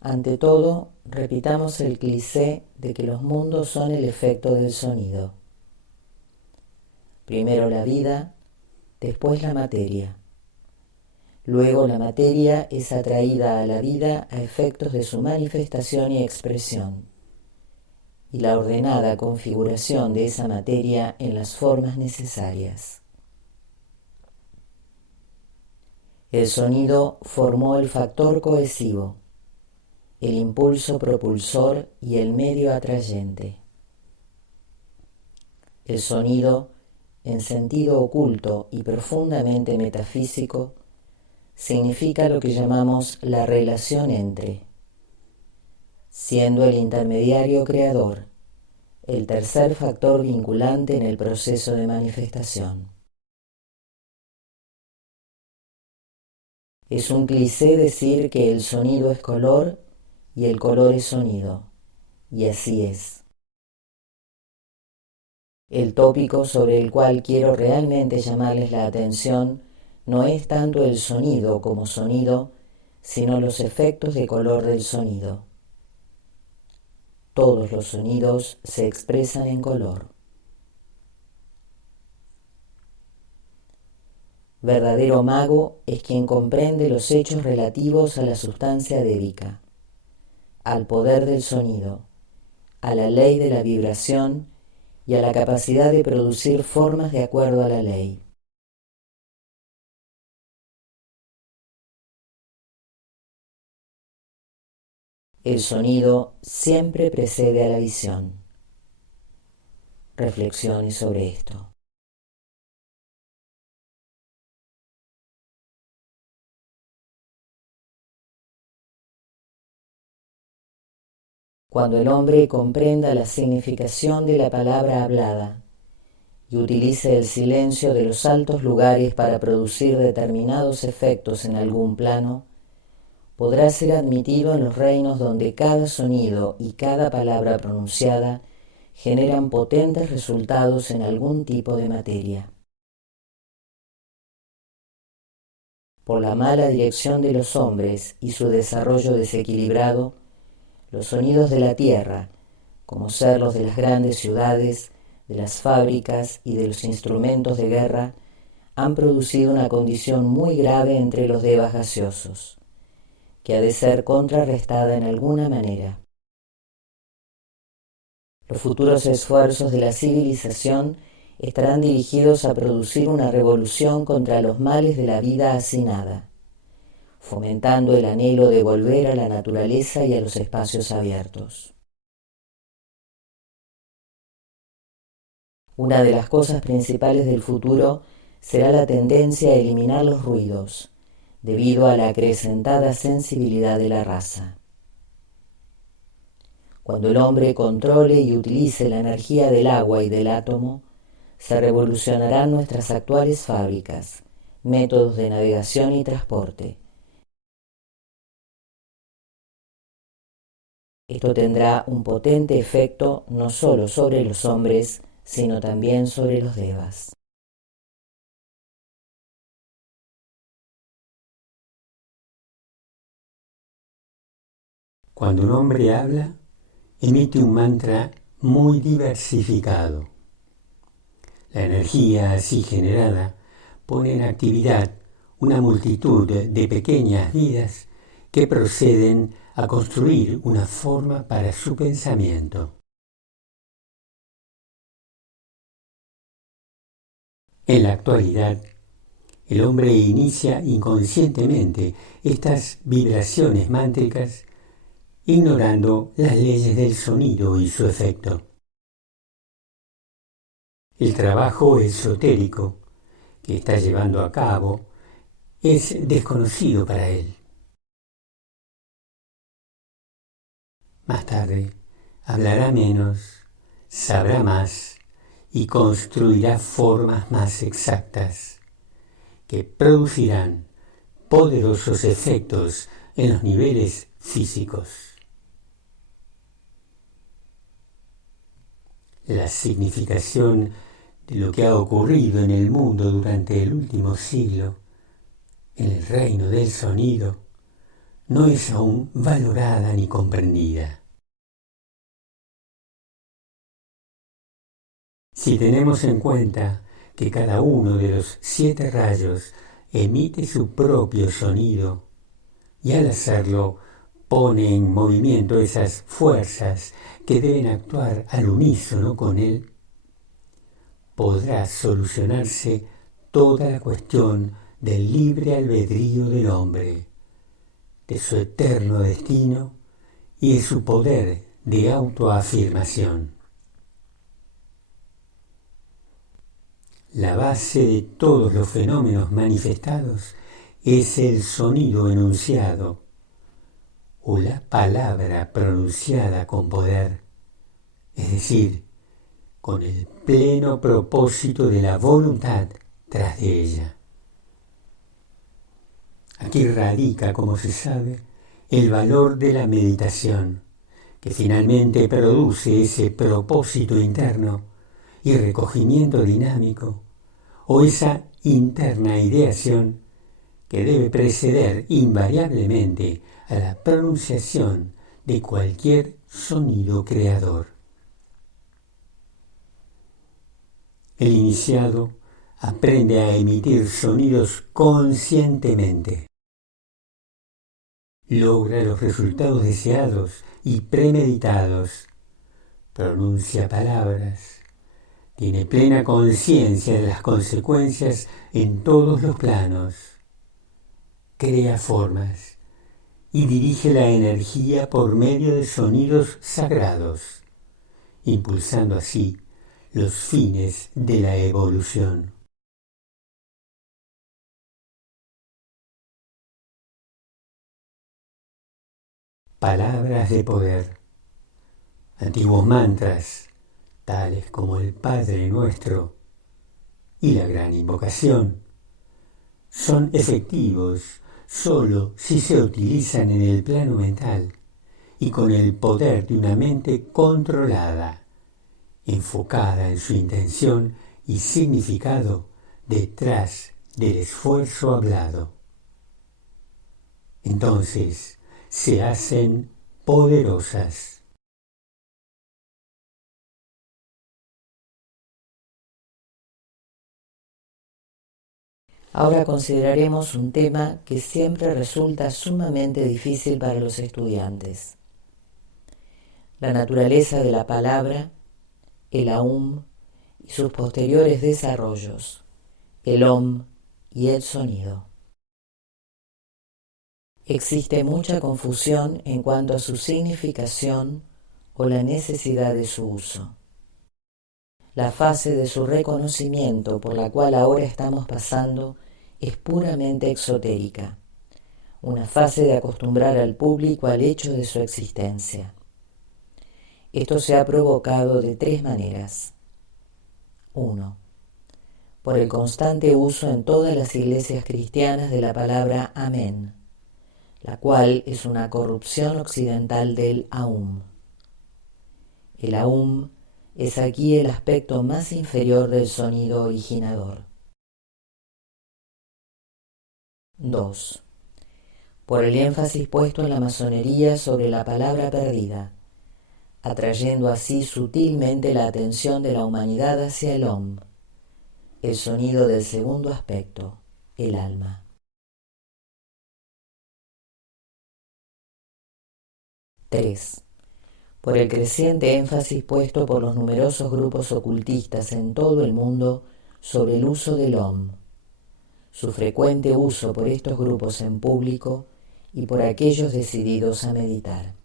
Ante todo, repitamos el cliché de que los mundos son el efecto del sonido. Primero la vida, después la materia. Luego la materia es atraída a la vida a efectos de su manifestación y expresión, y la ordenada configuración de esa materia en las formas necesarias. El sonido formó el factor cohesivo, el impulso propulsor y el medio atrayente. El sonido, en sentido oculto y profundamente metafísico, significa lo que llamamos la relación entre, siendo el intermediario creador, el tercer factor vinculante en el proceso de manifestación. Es un cliché decir que el sonido es color y el color es sonido, y así es. El tópico sobre el cual quiero realmente llamarles la atención no es tanto el sonido como sonido, sino los efectos de color del sonido. Todos los sonidos se expresan en color. Verdadero mago es quien comprende los hechos relativos a la sustancia débica, al poder del sonido, a la ley de la vibración y a la capacidad de producir formas de acuerdo a la ley. El sonido siempre precede a la visión. Reflexione sobre esto. Cuando el hombre comprenda la significación de la palabra hablada y utilice el silencio de los altos lugares para producir determinados efectos en algún plano, podrá ser admitido en los reinos donde cada sonido y cada palabra pronunciada generan potentes resultados en algún tipo de materia. Por la mala dirección de los hombres y su desarrollo desequilibrado, los sonidos de la tierra, como ser los de las grandes ciudades, de las fábricas y de los instrumentos de guerra, han producido una condición muy grave entre los devas gaseosos, que ha de ser contrarrestada en alguna manera. Los futuros esfuerzos de la civilización estarán dirigidos a producir una revolución contra los males de la vida hacinada, fomentando el anhelo de volver a la naturaleza y a los espacios abiertos. Una de las cosas principales del futuro será la tendencia a eliminar los ruidos, debido a la acrecentada sensibilidad de la raza. Cuando el hombre controle y utilice la energía del agua y del átomo, se revolucionarán nuestras actuales fábricas, métodos de navegación y transporte. Esto tendrá un potente efecto no solo sobre los hombres, sino también sobre los devas. Cuando un hombre habla, emite un mantra muy diversificado. La energía así generada pone en actividad una multitud de pequeñas vidas que proceden a construir una forma para su pensamiento. En la actualidad, el hombre inicia inconscientemente estas vibraciones mántricas ignorando las leyes del sonido y su efecto. El trabajo esotérico que está llevando a cabo es desconocido para él. Más tarde hablará menos, sabrá más y construirá formas más exactas que producirán poderosos efectos en los niveles físicos. La significación de lo que ha ocurrido en el mundo durante el último siglo, en el reino del sonido, no es aún valorada ni comprendida. Si tenemos en cuenta que cada uno de los 7 rayos emite su propio sonido y al hacerlo pone en movimiento esas fuerzas que deben actuar al unísono con él, podrá solucionarse toda la cuestión del libre albedrío del hombre, de su eterno destino y de su poder de autoafirmación. La base de todos los fenómenos manifestados es el sonido enunciado o la palabra pronunciada con poder, es decir, con el pleno propósito de la voluntad tras de ella. Aquí radica, como se sabe, el valor de la meditación, que finalmente produce ese propósito interno y recogimiento dinámico, o esa interna ideación que debe preceder invariablemente a la pronunciación de cualquier sonido creador. El iniciado aprende a emitir sonidos conscientemente. Logra los resultados deseados y premeditados. Pronuncia palabras. Tiene plena conciencia de las consecuencias en todos los planos. Crea formas y dirige la energía por medio de sonidos sagrados, impulsando así los fines de la evolución. Palabras de poder. Antiguos mantras, tales como el Padre Nuestro y la Gran Invocación, son efectivos solo si se utilizan en el plano mental y con el poder de una mente controlada, enfocada en su intención y significado detrás del esfuerzo hablado. Entonces se hacen poderosas. Ahora consideraremos un tema que siempre resulta sumamente difícil para los estudiantes: la naturaleza de la palabra, el aum y sus posteriores desarrollos, el om y el sonido. Existe mucha confusión en cuanto a su significación o la necesidad de su uso. La fase de su reconocimiento por la cual ahora estamos pasando es puramente exotérica, una fase de acostumbrar al público al hecho de su existencia. Esto se ha provocado de 3 maneras. 1. Por el constante uso en todas las iglesias cristianas de la palabra amén, la cual es una corrupción occidental del aum. El aum es aquí el aspecto más inferior del sonido originador. 2. Por el énfasis puesto en la masonería sobre la palabra perdida, atrayendo así sutilmente la atención de la humanidad hacia el om, el sonido del segundo aspecto, el alma. 3. Por el creciente énfasis puesto por los numerosos grupos ocultistas en todo el mundo sobre el uso del om, su frecuente uso por estos grupos en público y por aquellos decididos a meditar.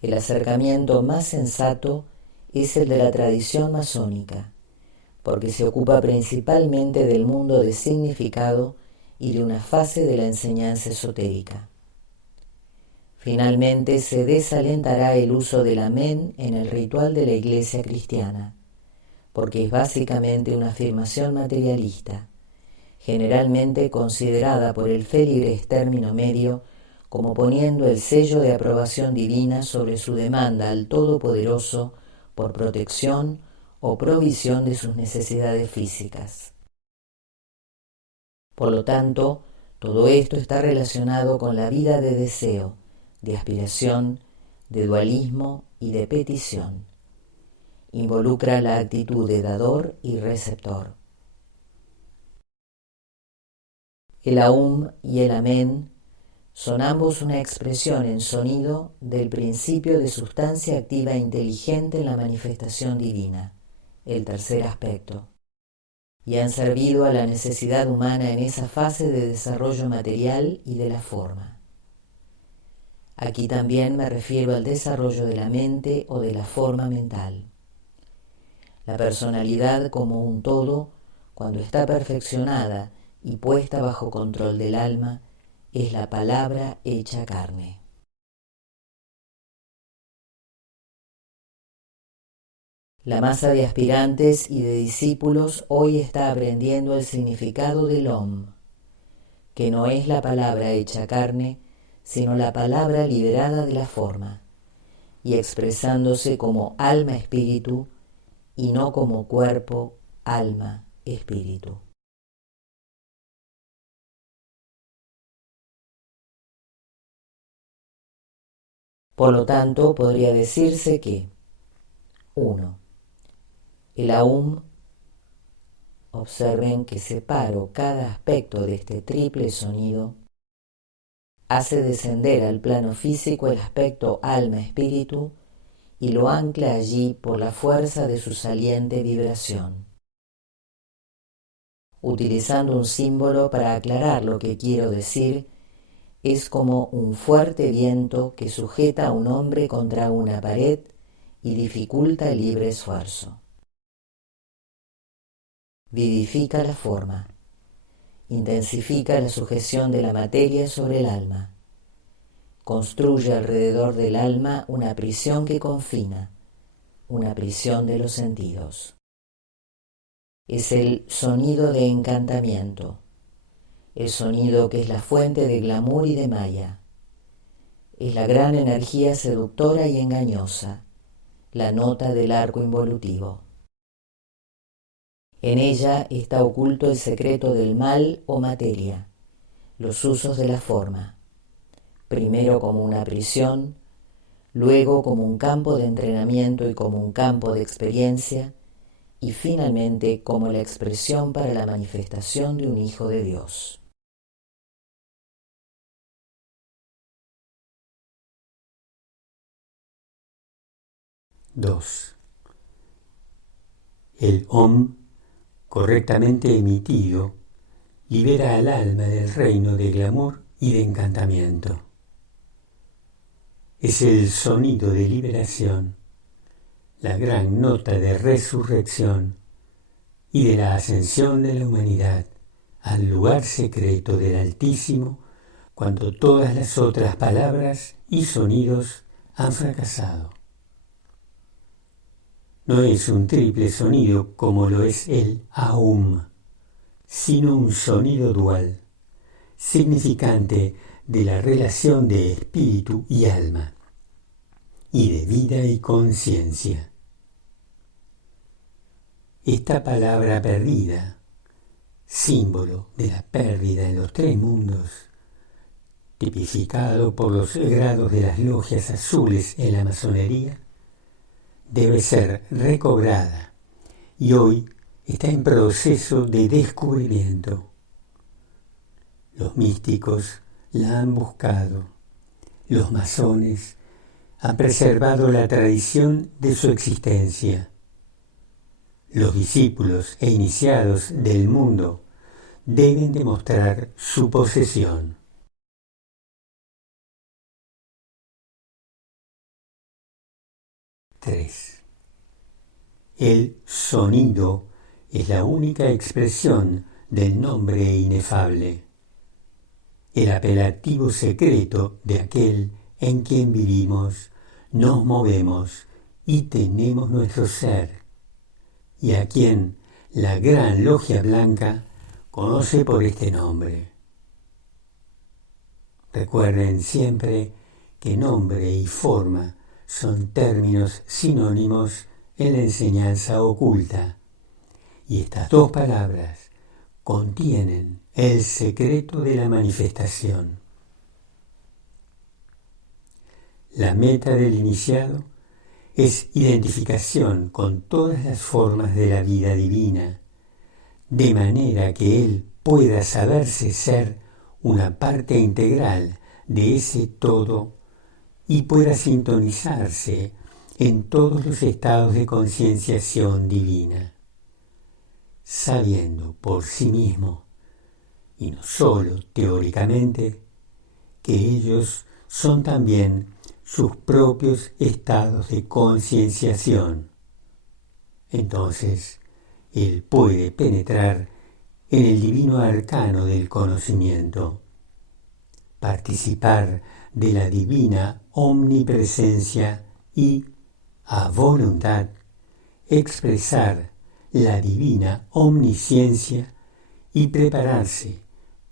El acercamiento más sensato es el de la tradición masónica, porque se ocupa principalmente del mundo de significado y de una fase de la enseñanza esotérica. Finalmente se desalentará el uso del amén en el ritual de la Iglesia cristiana, porque es básicamente una afirmación materialista, generalmente considerada por el félibre término medio como poniendo el sello de aprobación divina sobre su demanda al Todopoderoso por protección o provisión de sus necesidades físicas. Por lo tanto, Todo esto está relacionado con la vida de deseo, de aspiración, de dualismo y de petición. Involucra la actitud de dador y receptor. El Aum y el Amén son ambos una expresión en sonido del principio de sustancia activa inteligente en la manifestación divina, el tercer aspecto, y han servido a la necesidad humana en esa fase de desarrollo material y de la forma. Aquí también me refiero al desarrollo de la mente o de la forma mental. La personalidad como un todo, cuando está perfeccionada y puesta bajo control del alma, es la palabra hecha carne. La masa de aspirantes y de discípulos hoy está aprendiendo el significado del Om, que no es la palabra hecha carne, sino la palabra liberada de la forma, y expresándose como alma-espíritu y no como cuerpo, alma, espíritu. Por lo tanto, podría decirse que 1. El Aum, observen que separo cada aspecto de este triple sonido, hace descender al plano físico el aspecto alma-espíritu y lo ancla allí por la fuerza de su saliente vibración. Utilizando un símbolo para aclarar lo que quiero decir, es como un fuerte viento que sujeta a un hombre contra una pared y dificulta el libre esfuerzo. Vivifica la forma, intensifica la sujeción de la materia sobre el alma, construye alrededor del alma una prisión que confina, una prisión de los sentidos. Es el sonido de encantamiento, el sonido que es la fuente de glamour y de maya. Es la gran energía seductora y engañosa, la nota del arco involutivo. En ella está oculto el secreto del mal o materia, los usos de la forma, primero como una prisión, luego como un campo de entrenamiento y como un campo de experiencia, y finalmente como la expresión para la manifestación de un Hijo de Dios. Dos. El Om, correctamente emitido, libera al alma del reino de glamour y de encantamiento. Es el sonido de liberación, la gran nota de resurrección y de la ascensión de la humanidad al lugar secreto del Altísimo cuando todas las otras palabras y sonidos han fracasado. No es un triple sonido como lo es el Aum, sino un sonido dual, significante de la relación de espíritu y alma, y de vida y conciencia. Esta palabra perdida, símbolo de la pérdida en los tres mundos, tipificado por los grados de las logias azules en la masonería, debe ser recobrada y hoy está en proceso de descubrimiento. Los místicos la han buscado, los masones han preservado la tradición de su existencia. Los discípulos e iniciados del mundo deben demostrar su posesión. Tres. El sonido es la única expresión del nombre inefable, el apelativo secreto de aquel en quien vivimos, nos movemos y tenemos nuestro ser, y a quien la Gran Logia Blanca conoce por este nombre. Recuerden siempre que nombre y forma son términos sinónimos en la enseñanza oculta, y estas dos palabras contienen el secreto de la manifestación. La meta del iniciado es identificación con todas las formas de la vida divina, de manera que él pueda saberse ser una parte integral de ese todo y pueda sintonizarse en todos los estados de concienciación divina, sabiendo por sí mismo, y no solo teóricamente, que ellos son también sus propios estados de concienciación. Entonces, él puede penetrar en el divino arcano del conocimiento, participar de la divina omnipresencia y, a voluntad, expresar la divina omnisciencia y prepararse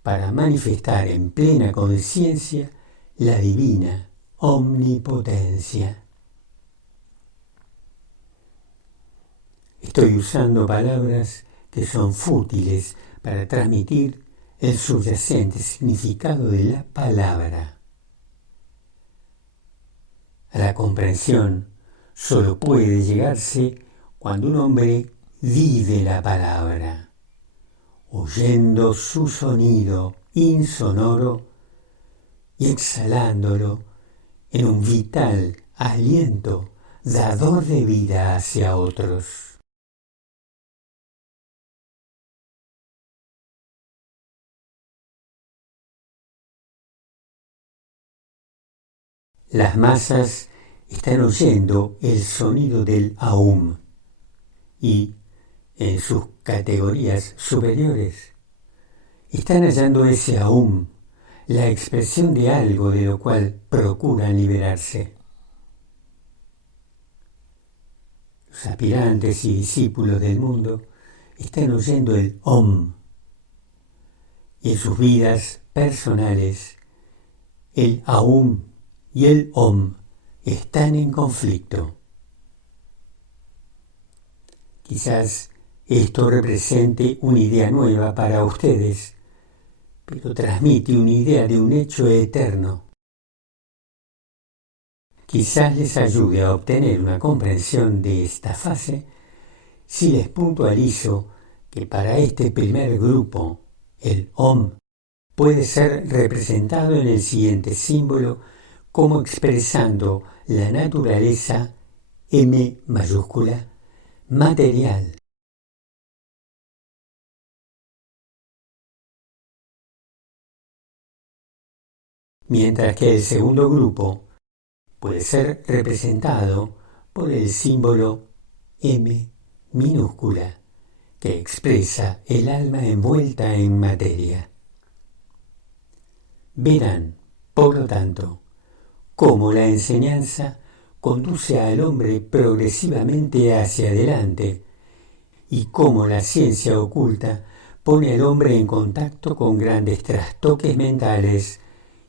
para manifestar en plena conciencia la divina omnipotencia. Estoy usando palabras que son fútiles para transmitir el subyacente significado de la palabra. A la comprensión solo puede llegarse cuando un hombre vive la palabra, oyendo su sonido insonoro y exhalándolo en un vital aliento dador de vida hacia otros. Las masas están oyendo el sonido del Aum y, en sus categorías superiores, están hallando ese Aum, la expresión de algo de lo cual procuran liberarse. Los aspirantes y discípulos del mundo están oyendo el Om, y en sus vidas personales el Aum y el Om están en conflicto. Quizás esto represente una idea nueva para ustedes, pero transmite una idea de un hecho eterno. Quizás les ayude a obtener una comprensión de esta fase si les puntualizo que para este primer grupo, el Om puede ser representado en el siguiente símbolo como expresando la naturaleza M mayúscula material. Mientras que el segundo grupo puede ser representado por el símbolo M minúscula, que expresa el alma envuelta en materia. Verán, por lo tanto, cómo la enseñanza conduce al hombre progresivamente hacia adelante y cómo la ciencia oculta pone al hombre en contacto con grandes trastoques mentales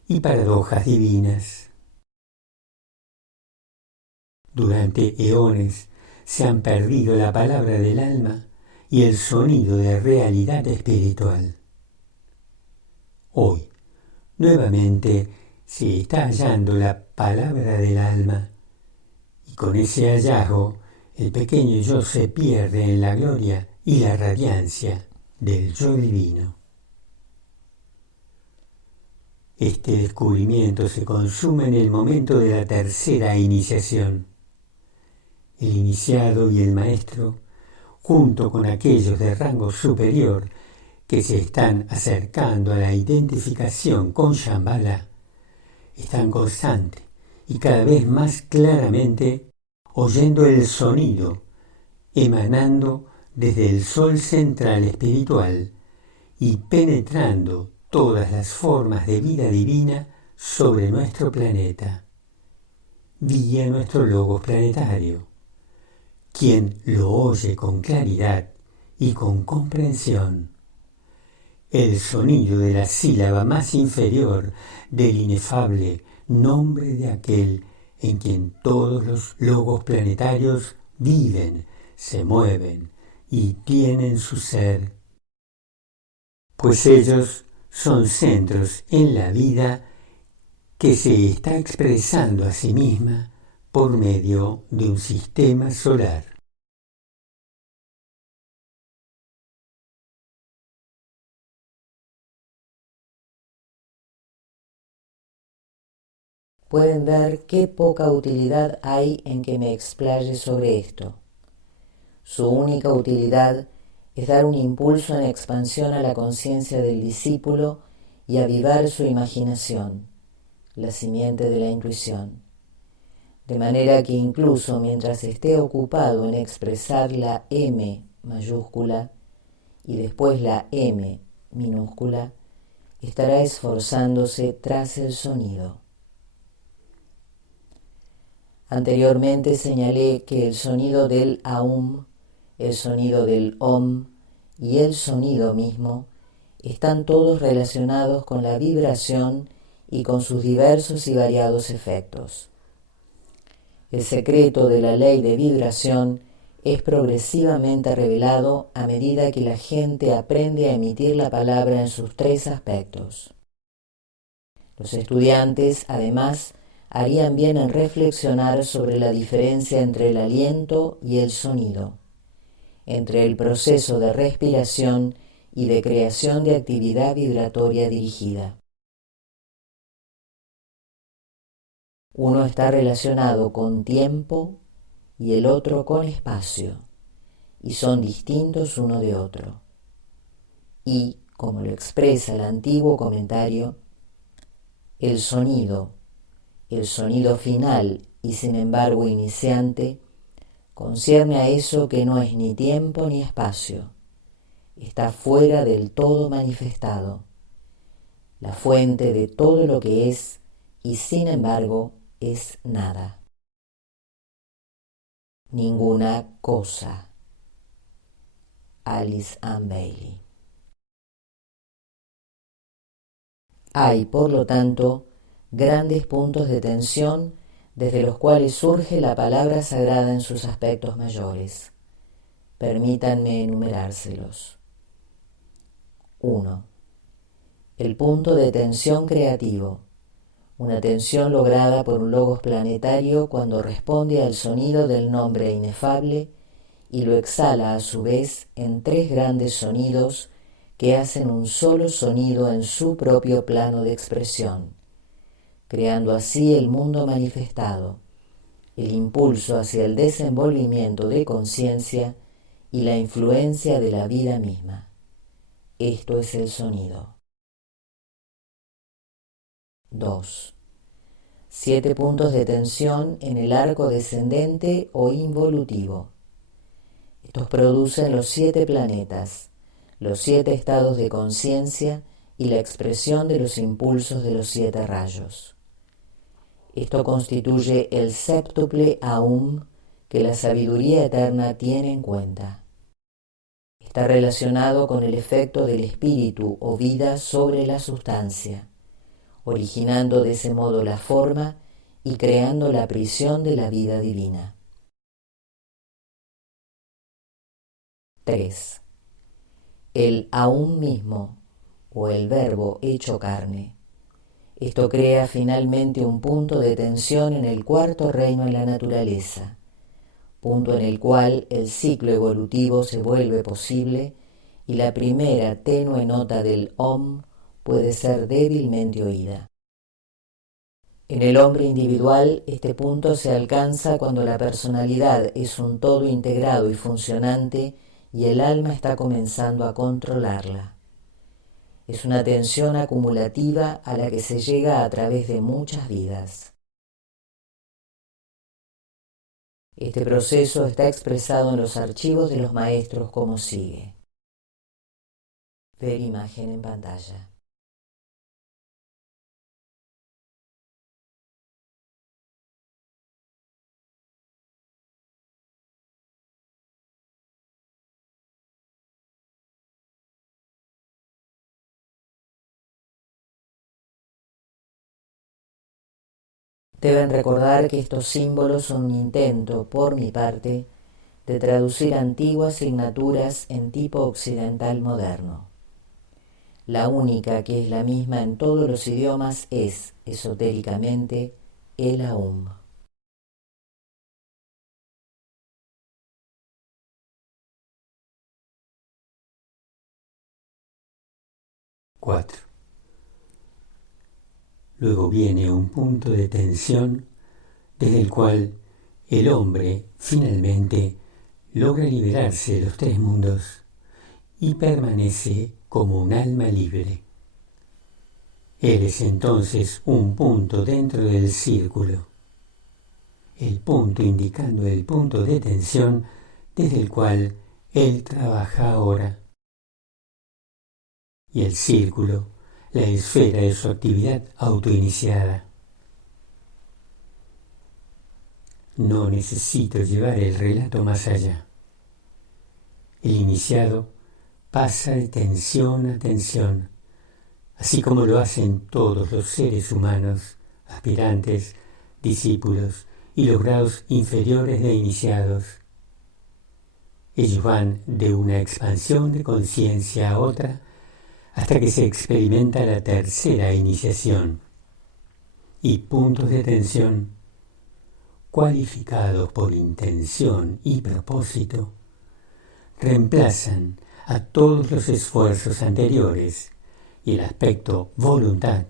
y paradojas divinas. Durante eones se han perdido la palabra del alma y el sonido de realidad espiritual. Hoy, nuevamente, se está hallando la palabra del alma, y con ese hallazgo el pequeño yo se pierde en la gloria y la radiancia del yo divino. Este descubrimiento se consume en el momento de la tercera iniciación. El iniciado y el maestro, junto con aquellos de rango superior que se están acercando a la identificación con Shambhala, están constante y cada vez más claramente oyendo el sonido emanando desde el sol central espiritual y penetrando todas las formas de vida divina sobre nuestro planeta, vía nuestro logos planetario. Quien lo oye con claridad y con comprensión, el sonido de la sílaba más inferior del inefable nombre de aquel en quien todos los logos planetarios viven, se mueven y tienen su ser. pues ellos son centros en la vida que se está expresando a sí misma por medio de un sistema solar. Pueden ver qué poca utilidad hay en que me explaye sobre esto. Su única utilidad es dar un impulso en expansión a la conciencia del discípulo y avivar su imaginación, la simiente de la intuición. De manera que incluso mientras esté ocupado en expresar la M mayúscula y después la M minúscula, estará esforzándose tras el sonido. Anteriormente señalé que el sonido del Aum, el sonido del Om y el sonido mismo están todos relacionados con la vibración y con sus diversos y variados efectos. El secreto de la ley de vibración es progresivamente revelado a medida que la gente aprende a emitir la palabra en sus tres aspectos. Los estudiantes, además, harían bien en reflexionar sobre la diferencia entre el aliento y el sonido, entre el proceso de respiración y de creación de actividad vibratoria dirigida. Uno está relacionado con tiempo y el otro con espacio, y son distintos uno de otro. Y, como lo expresa el antiguo comentario, el sonido final y sin embargo iniciante, concierne a eso que no es ni tiempo ni espacio, está fuera del todo manifestado, la fuente de todo lo que es y sin embargo es nada. Ninguna cosa. Alice Ann Bailey. Hay, por lo tanto, grandes puntos de tensión desde los cuales surge la palabra sagrada en sus aspectos mayores. Permítanme enumerárselos. 1. El punto de tensión creativo, una tensión lograda por un logos planetario cuando responde al sonido del nombre inefable y lo exhala a su vez en tres grandes sonidos que hacen un solo sonido en su propio plano de expresión, creando así el mundo manifestado, el impulso hacia el desenvolvimiento de conciencia y la influencia de la vida misma. Esto es el sonido. 2. 7 puntos de tensión en el arco descendente o involutivo. Estos producen los 7 planetas, los 7 estados de conciencia y la expresión de los impulsos de los 7 rayos. Esto constituye el séptuple Aum que la sabiduría eterna tiene en cuenta. Está relacionado con el efecto del espíritu o vida sobre la sustancia, originando de ese modo la forma y creando la prisión de la vida divina. 3. El Aum mismo, o el verbo hecho carne. Esto crea finalmente un punto de tensión en el cuarto reino en la naturaleza, punto en el cual el ciclo evolutivo se vuelve posible y la primera tenue nota del Om puede ser débilmente oída. En el hombre individual, este punto se alcanza cuando la personalidad es un todo integrado y funcionante y el alma está comenzando a controlarla. Es una tensión acumulativa a la que se llega a través de muchas vidas. Este proceso está expresado en los archivos de los maestros como sigue. Ver imagen en pantalla. Deben recordar que estos símbolos son un intento, por mi parte, de traducir antiguas signaturas en tipo occidental moderno. la única que es la misma en todos los idiomas es, esotéricamente, el Aum. 4. Luego viene un punto de tensión desde el cual el hombre finalmente logra liberarse de los tres mundos y permanece como un alma libre. Él es entonces un punto dentro del círculo, el punto indicando el punto de tensión desde el cual él trabaja ahora. Y el círculo, la esfera de su actividad autoiniciada. No necesito llevar el relato más allá. El iniciado pasa de tensión a tensión, así como lo hacen todos los seres humanos, aspirantes, discípulos y los grados inferiores de iniciados. Ellos van de una expansión de conciencia a otra hasta que se experimenta la tercera iniciación y puntos de tensión cualificados por intención y propósito reemplazan a todos los esfuerzos anteriores y el aspecto voluntad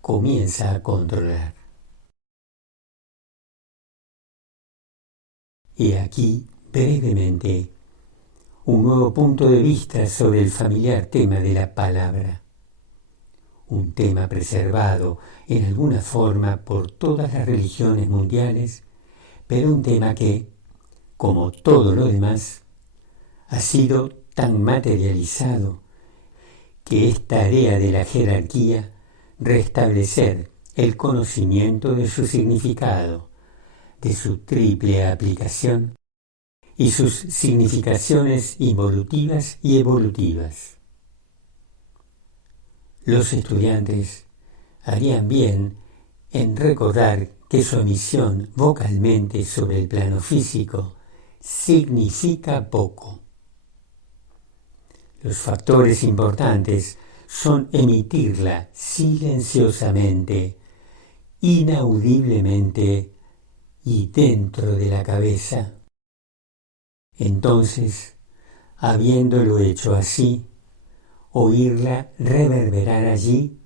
comienza a controlar. Y aquí, brevemente, un nuevo punto de vista sobre el familiar tema de la palabra. Un tema preservado en alguna forma por todas las religiones mundiales, pero un tema que, como todo lo demás, ha sido tan materializado que es tarea de la jerarquía restablecer el conocimiento de su significado, de su triple aplicación y sus significaciones involutivas y evolutivas. Los estudiantes harían bien en recordar que su emisión vocalmente sobre el plano físico significa poco. Los factores importantes son emitirla silenciosamente, inaudiblemente y dentro de la cabeza. Entonces, habiéndolo hecho así, oírla reverberar allí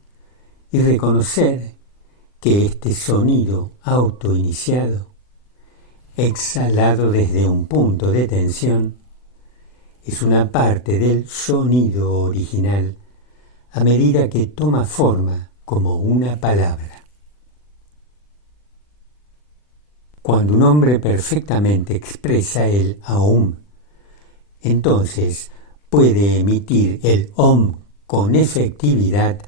y reconocer que este sonido autoiniciado, exhalado desde un punto de tensión, es una parte del sonido original a medida que toma forma como una palabra. Cuando un hombre perfectamente expresa el Aum, entonces puede emitir el Om con efectividad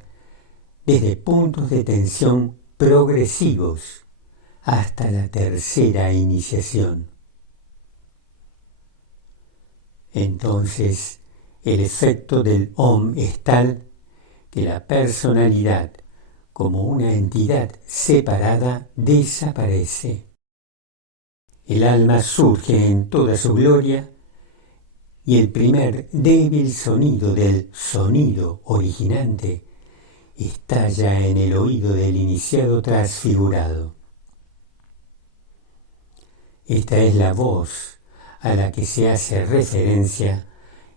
desde puntos de tensión progresivos hasta la tercera iniciación. Entonces, el efecto del Om es tal que la personalidad, como una entidad separada, desaparece. El alma surge en toda su gloria y el primer débil sonido del sonido originante estalla en el oído del iniciado transfigurado. Esta es la voz a la que se hace referencia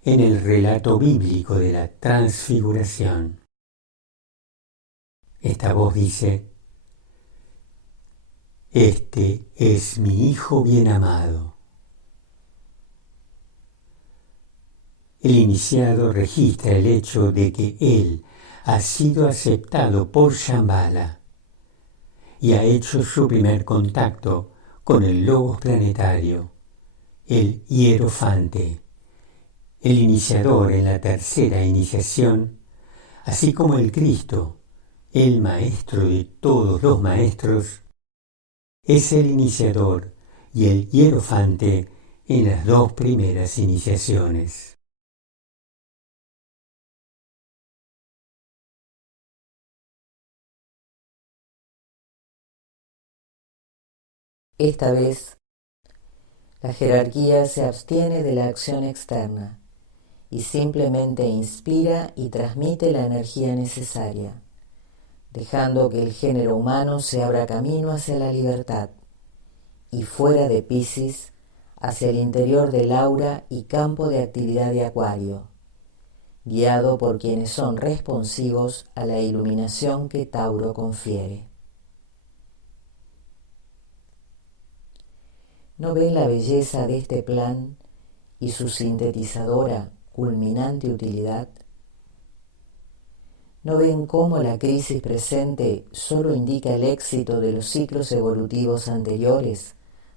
en el relato bíblico de la transfiguración. Esta voz dice: Este es mi Hijo bien amado. El iniciado registra el hecho de que él ha sido aceptado por Shambhala y ha hecho su primer contacto con el Logos planetario, el Hierofante, el iniciador en la tercera iniciación, así como el Cristo, el Maestro de todos los maestros, es el iniciador y el Hierofante en las dos primeras iniciaciones. Esta vez, la jerarquía se abstiene de la acción externa y simplemente inspira y transmite la energía necesaria, dejando que el género humano se abra camino hacia la libertad y fuera de Piscis, hacia el interior del aura y campo de actividad de Acuario, guiado por quienes son responsivos a la iluminación que Tauro confiere. ¿No ven la belleza de este plan y su sintetizadora, culminante utilidad? ¿No ven cómo la crisis presente solo indica el éxito de los ciclos evolutivos anteriores,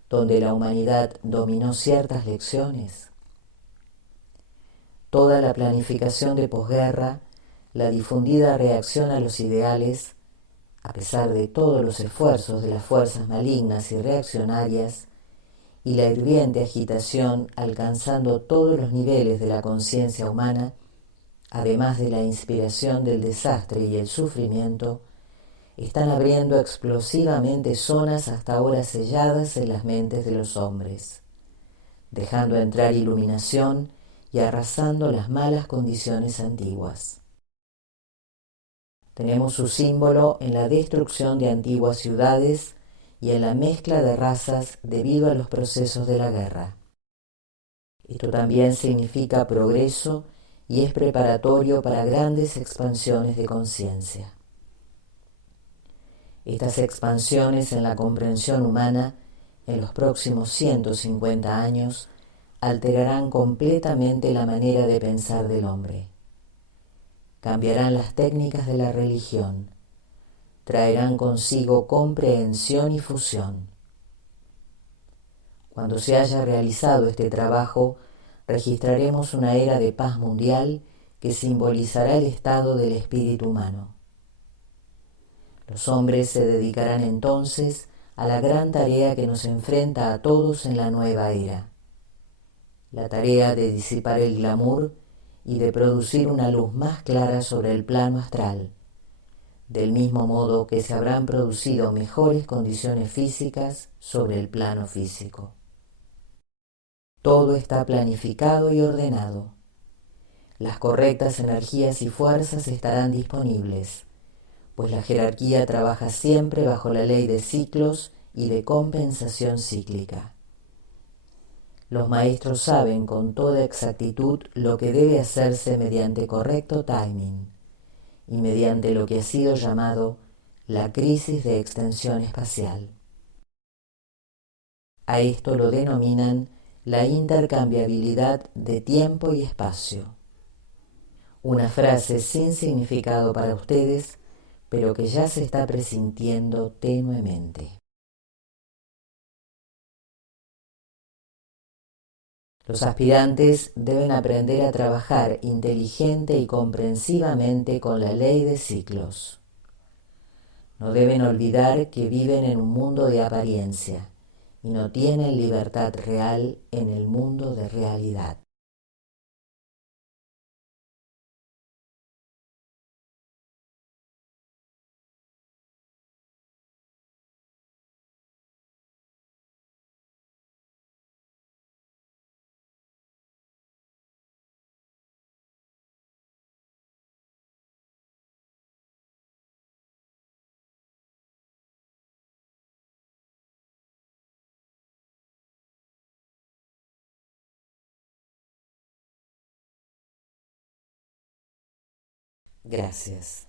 donde la humanidad dominó ciertas lecciones? Toda la planificación de posguerra, la difundida reacción a los ideales, a pesar de todos los esfuerzos de las fuerzas malignas y reaccionarias, y la hirviente agitación alcanzando todos los niveles de la conciencia humana, además de la inspiración del desastre y el sufrimiento, están abriendo explosivamente zonas hasta ahora selladas en las mentes de los hombres, dejando entrar iluminación y arrasando las malas condiciones antiguas. Tenemos su símbolo en la destrucción de antiguas ciudades y en la mezcla de razas debido a los procesos de la guerra. Esto también significa progreso y es preparatorio para grandes expansiones de conciencia. Estas expansiones en la comprensión humana en los próximos 150 años alterarán completamente la manera de pensar del hombre. Cambiarán las técnicas de la religión, traerán consigo comprensión y fusión. Cuando se haya realizado este trabajo, registraremos una era de paz mundial que simbolizará el estado del espíritu humano. Los hombres se dedicarán entonces a la gran tarea que nos enfrenta a todos en la nueva era, la tarea de disipar el glamour y de producir una luz más clara sobre el plano astral, del mismo modo que se habrán producido mejores condiciones físicas sobre el plano físico. Todo está planificado y ordenado. Las correctas energías y fuerzas estarán disponibles, pues la jerarquía trabaja siempre bajo la ley de ciclos y de compensación cíclica. Los maestros saben con toda exactitud lo que debe hacerse mediante correcto timing y mediante lo que ha sido llamado la crisis de extensión espacial. A esto lo denominan la intercambiabilidad de tiempo y espacio. Una frase sin significado para ustedes, pero que ya se está presintiendo tenuemente. Los aspirantes deben aprender a trabajar inteligente y comprensivamente con la ley de ciclos. No deben olvidar que viven en un mundo de apariencia y no tienen libertad real en el mundo de realidad. Gracias.